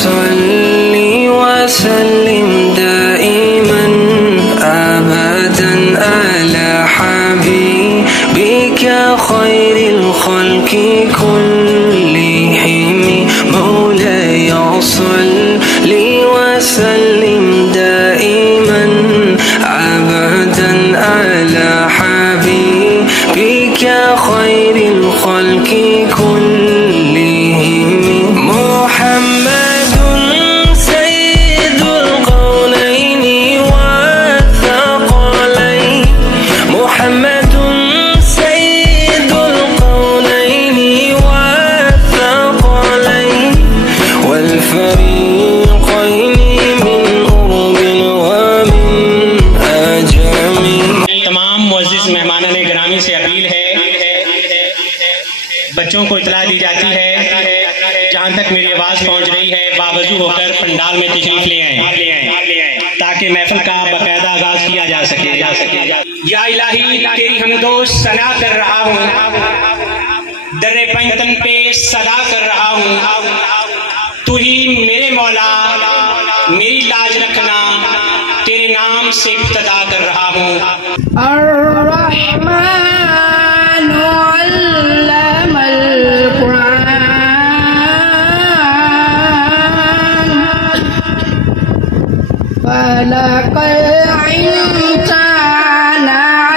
صلي وسلم دائما أبدا على حبيبك خير الخلق كلهم. مولاي صلي وسلم دائما أبدا على حبيبك خير الخلق كلهم. محمد سيد القولين والثقلين، محمد سيد القولين والثقلين والفريقين من قرب ومن أجم। तमाम मुअज़्ज़िज़ मेहमानान गिरामी से अपील है, बच्चों को इतला दी जाती है जहाँ तक मेरी आवाज़ पहुँच रही है बावजू होकर पंडाल में तशरीफ ले आए ताकि महफिल का बाकायदा आगाज किया जा सके। या इलाही तेरी हमदो सना कर रहा हूँ, दर्रे पंतन पे सदा कर रहा हूँ। तू ही मेरे मौला, मेरी लाज रखना, तेरे नाम से इब्तिदा कर रहा हूँ। अर्रहमान अल्लमल कुरान खलक़ल इंसान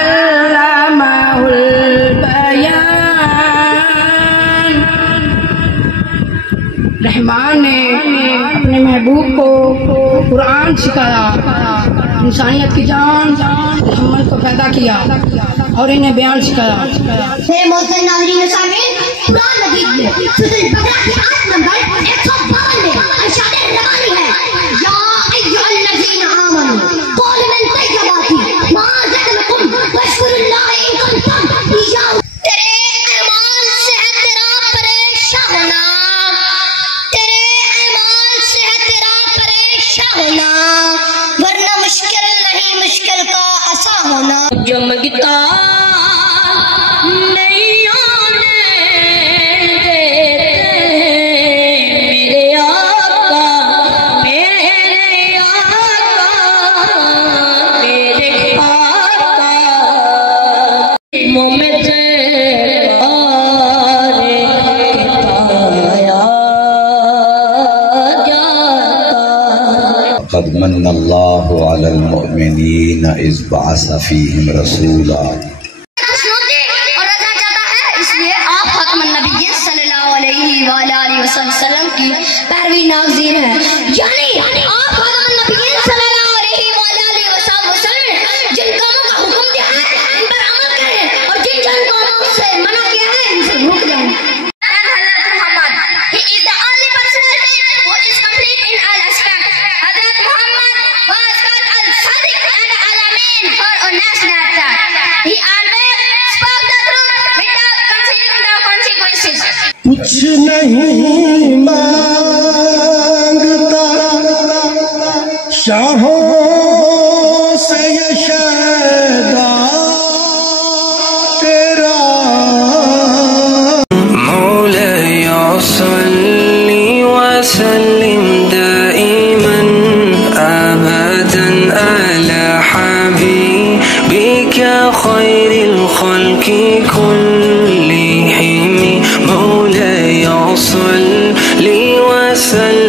अल्लमहुल बयान। रहमान ने अपने महबूब को कुरान सिखाया, इंसानियत की जान मोहम्मद को पैदा किया और इन्हें बयान सिखाया। मोहतरम नाज़रीन व सामीन, कुरान मजीद में सूरह बकरा की आयत नंबर 152 में इरशाद रब्बानी है, या अय्युहल्लज़ीना आमनू क़ूलू मिन तय्यबाति मा रज़क़नाकुम वश्कुरुल्लाह इन कुंतुम इय्याहु। तेरे ईमान से है तेरा परेशान होना, तेरे ईमान से है तेरा परेशान होना, वरना मुश्किल नहीं मुश्किल का आसान होना। जमगता नहीं आने मेरे आका, मेरे आका, मेरे आका मोहम्मद क़द मन्नल्लाहु अलल मुअमिनीन इज़ बअस फ़ीहिम रसूला। और रजा चाहता है, इसलिए आप ख़ातमुन नबिय्यीन सल्लल्लाहु अलैहि वसल्लम की पैरवी नाज़ीर है। यानी आप ख़ातमुन नबिय्यीन सल्लल्लाहु अलैहि वसल्लम जिन कामों का हुक्म दिया है उन पर अमल करें और जिन कामों से मना किया है उनसे रुक जाएं। He is the only personality who is complete in all aspects. Hazrat Muhammad was called al-Sadiq and al-Amin for a national. He always spoke the truth without considering the consequences. कुछ नहीं मांगता शाहों से ये शैदा तेरा। مولاي صلي وسلم دائما أبدا على حبيبك خير الخلق كلهم. مولاي صلي وسلم